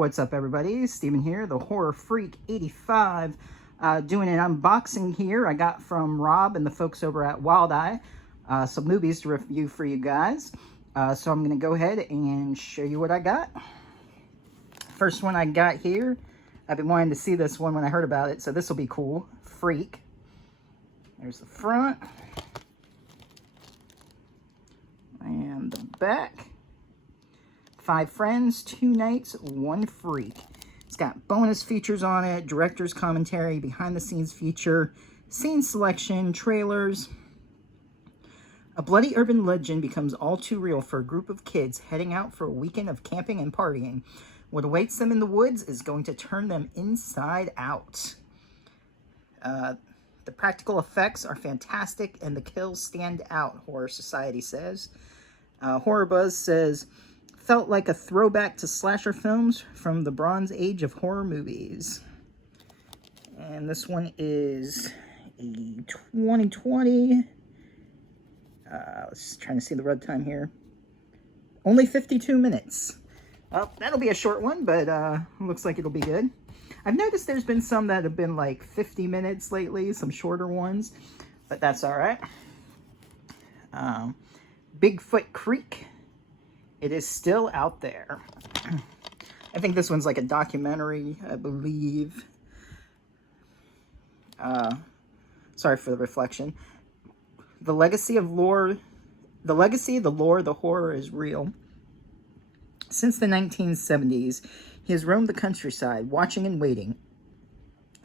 What's up, everybody? Steven here, the Horror Freak 85, doing an unboxing here I got from Rob and the folks over at Wild Eye. Some movies to review for you guys. So I'm going to go ahead and show you what I got. First one I got here, I've been wanting to see this one when I heard about it, so this will be cool. Freak. There's the front. And the back. 5 friends, 2 nights, 1 freak. It's got bonus features on it, director's commentary, behind the scenes feature, scene selection, trailers. A bloody urban legend becomes all too real for a group of kids heading out for a weekend of camping and partying. What awaits them in the woods is going to turn them inside out. The practical effects are fantastic and the kills stand out, Horror Society says. Horror Buzz says, felt like a throwback to slasher films from the Bronze Age of horror movies. And this one is a 2020. Let's try to see the runtime here. Only 52 minutes. Well, that'll be a short one, but looks like it'll be good. I've noticed there's been some that have been like 50 minutes lately, some shorter ones, but that's all right. Bigfoot Creek. It is still out there. I think this one's like a documentary, I believe. Sorry for the reflection. The legacy, the lore, the horror is real. Since the 1970s, he has roamed the countryside, watching and waiting.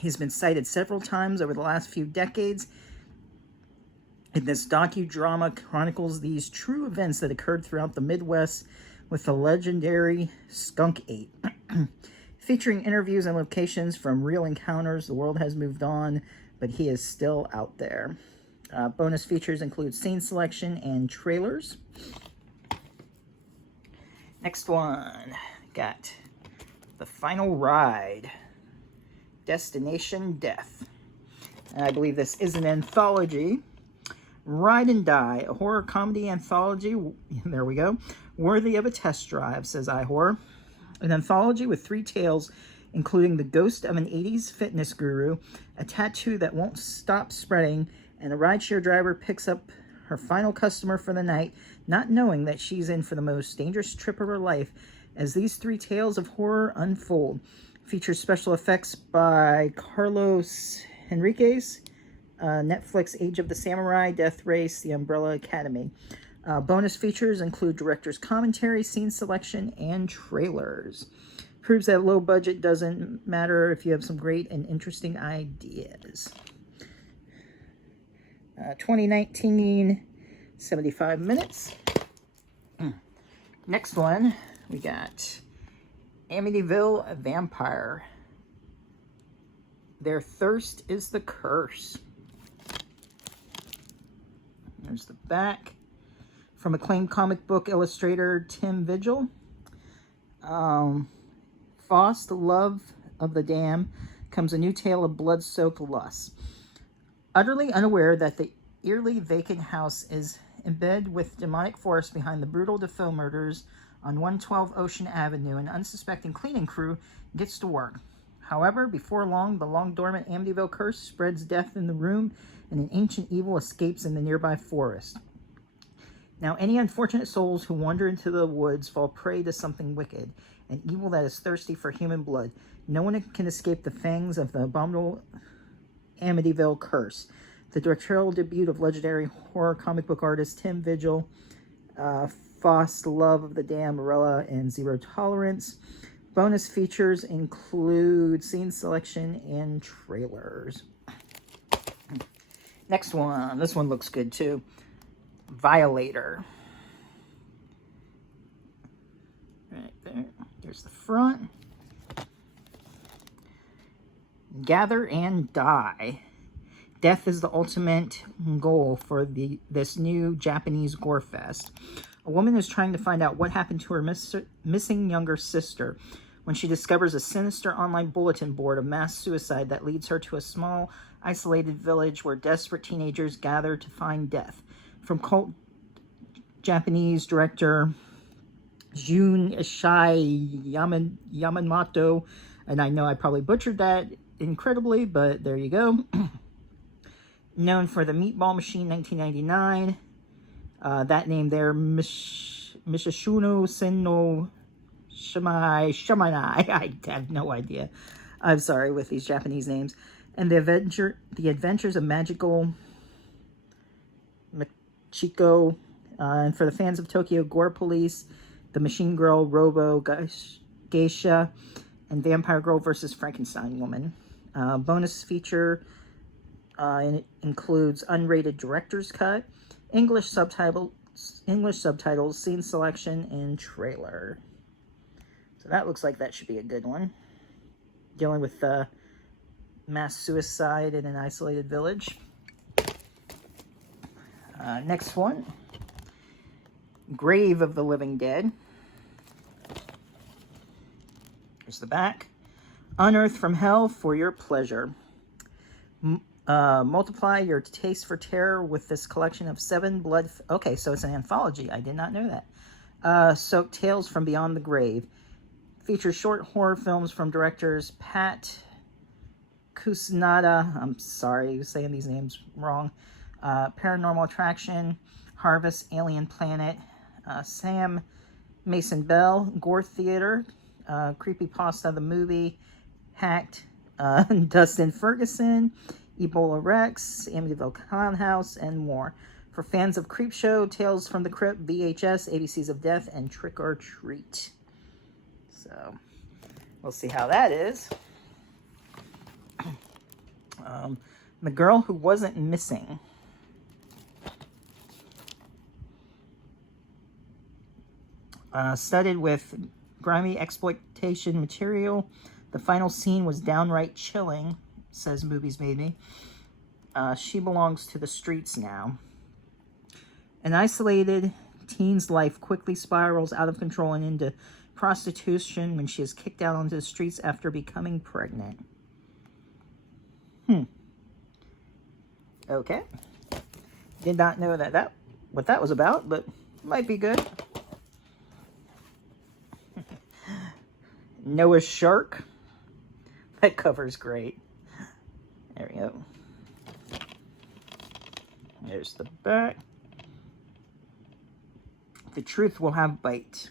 He's been sighted several times over the last few decades. And this docudrama chronicles these true events that occurred throughout the Midwest with the legendary Skunk Ape. Featuring interviews and locations from real encounters, the world has moved on, but he is still out there. Bonus features include scene selection and trailers. Next one, got The Final Ride, Destination Death. And I believe this is an anthology. Ride and Die, a horror comedy anthology, there we go, worthy of a test drive, says iHorror. An anthology with 3 tales, including the ghost of an 80s fitness guru, a tattoo that won't stop spreading, and a rideshare driver picks up her final customer for the night, not knowing that she's in for the most dangerous trip of her life, as these 3 tales of horror unfold. Features special effects by Carlos Henriquez, Netflix Age of the Samurai, Death Race, The Umbrella Academy. Bonus features include director's commentary, scene selection, and trailers. Proves that low budget doesn't matter if you have some great and interesting ideas. 2019, 75 minutes. Next one, we got Amityville Vampire. Their thirst is the curse. There's the back. From acclaimed comic book illustrator Tim Vigil. Wasnt, Love of the Dam, comes a new tale of blood-soaked lust. Utterly unaware that the eerily vacant house is embedded with demonic force behind the brutal Defoe murders on 112 Ocean Avenue, an unsuspecting cleaning crew gets to work. However, before long, the long-dormant Amityville curse spreads death in the room, and an ancient evil escapes in the nearby forest. Now, any unfortunate souls who wander into the woods fall prey to something wicked, an evil that is thirsty for human blood. No one can escape the fangs of the abominable Amityville curse. The directorial debut of legendary horror comic book artist Tim Vigil, Wasnt, Love of the Dam, Morella, and Zero Tolerance. Bonus features include scene selection and trailers. Next one. This one looks good too. Violator. Right there. There's the front. Gather and Die. Death is the ultimate goal for this new Japanese gore fest. A woman is trying to find out what happened to her missing younger sister when she discovers a sinister online bulletin board of mass suicide that leads her to a small, isolated village where desperate teenagers gather to find death. From cult Japanese director Jun Ishai Yamamoto, and I know I probably butchered that incredibly, but there you go. Known for the Meatball Machine 1999. That name there, Mishishuno Senno Shamanai. I have no idea. I'm sorry with these Japanese names. And the Adventures of Magical Machiko. And for the fans of Tokyo Gore Police, The Machine Girl, Robo Geisha, and Vampire Girl versus Frankenstein Woman. Bonus feature includes unrated director's cut, English subtitles, scene selection, and trailer. So that looks like that should be a good one. Dealing with mass suicide in an isolated village. Next one, Grave of the Living Dead. Here's the back. Unearthed from hell for your pleasure. Multiply your taste for terror with this collection of 7 blood... Okay, so it's an anthology. I did not know that. Soaked Tales from Beyond the Grave. Features short horror films from directors Pat Kusnada. I'm sorry, saying these names wrong. Paranormal Attraction, Harvest, Alien Planet, Sam Mason Bell, Gore Theater, Creepypasta the Movie, Hacked, Dustin Ferguson, Ebola Rex, Amityville Clownhouse, and more. For fans of Creepshow, Tales from the Crypt, VHS, ABCs of Death, and Trick or Treat. So, we'll see how that is. The Girl Who Wasn't Missing. Studded with grimy exploitation material, the final scene was downright chilling, says Movies Made Me. She belongs to the streets now. An isolated teen's life quickly spirals out of control and into prostitution when she is kicked out onto the streets after becoming pregnant. Okay. Did not know what that was about, but might be good. Noah's Shark. That cover's great. There we go. There's the back. The Truth Will Have Bite.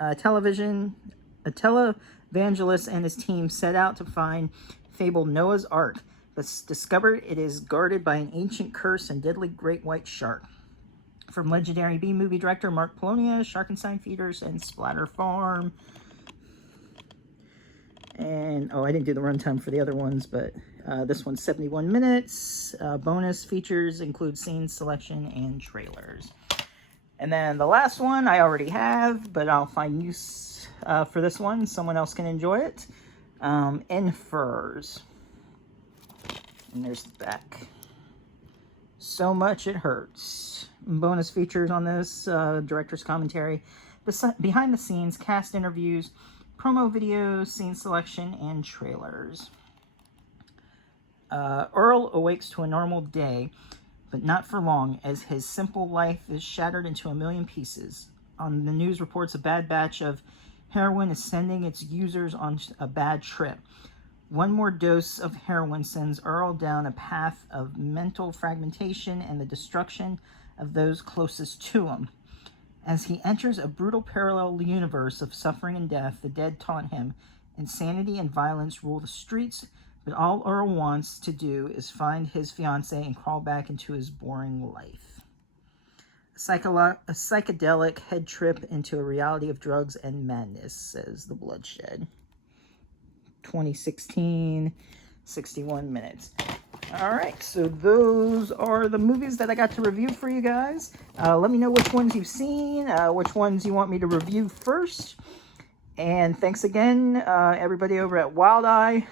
A televangelist and his team set out to find fabled Noah's Ark, but discovered it is guarded by an ancient curse and deadly great white shark. From legendary B-movie director Mark Polonia, Sharkenstein Feeders, and Splatter Farm. And, I didn't do the runtime for the other ones, but this one's 71 minutes. Bonus features include scene selection and trailers. And then the last one I already have, but I'll find use for this one. Someone else can enjoy it. In Furs. And there's the back. So Much It Hurts. Bonus features on this, director's commentary, behind the scenes, cast interviews, promo videos, scene selection, and trailers. Earl awakes to a normal day, but not for long, as his simple life is shattered into a million pieces. On the news reports, a bad batch of heroin is sending its users on a bad trip. One more dose of heroin sends Earl down a path of mental fragmentation and the destruction of those closest to him. As he enters a brutal parallel universe of suffering and death, the dead taunt him, insanity and violence rule the streets, but all Earl wants to do is find his fiancée and crawl back into his boring life. A psychedelic head trip into a reality of drugs and madness, says The Bloodshed. 2016, 61 minutes. All right, so those are the movies that I got to review for you guys. Let me know which ones you've seen, which ones you want me to review first. And thanks again, everybody over at Wild Eye.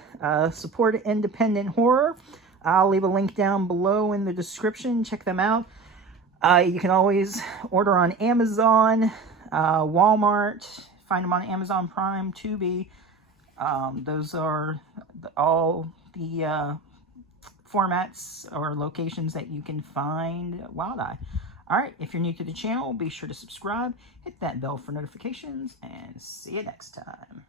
Support independent horror. I'll leave a link down below in the description. Check them out. You can always order on Amazon, Walmart, find them on Amazon Prime, Tubi. Those are all the formats or locations that you can find Wild Eye. All right, if you're new to the channel, be sure to subscribe, hit that bell for notifications, and see you next time.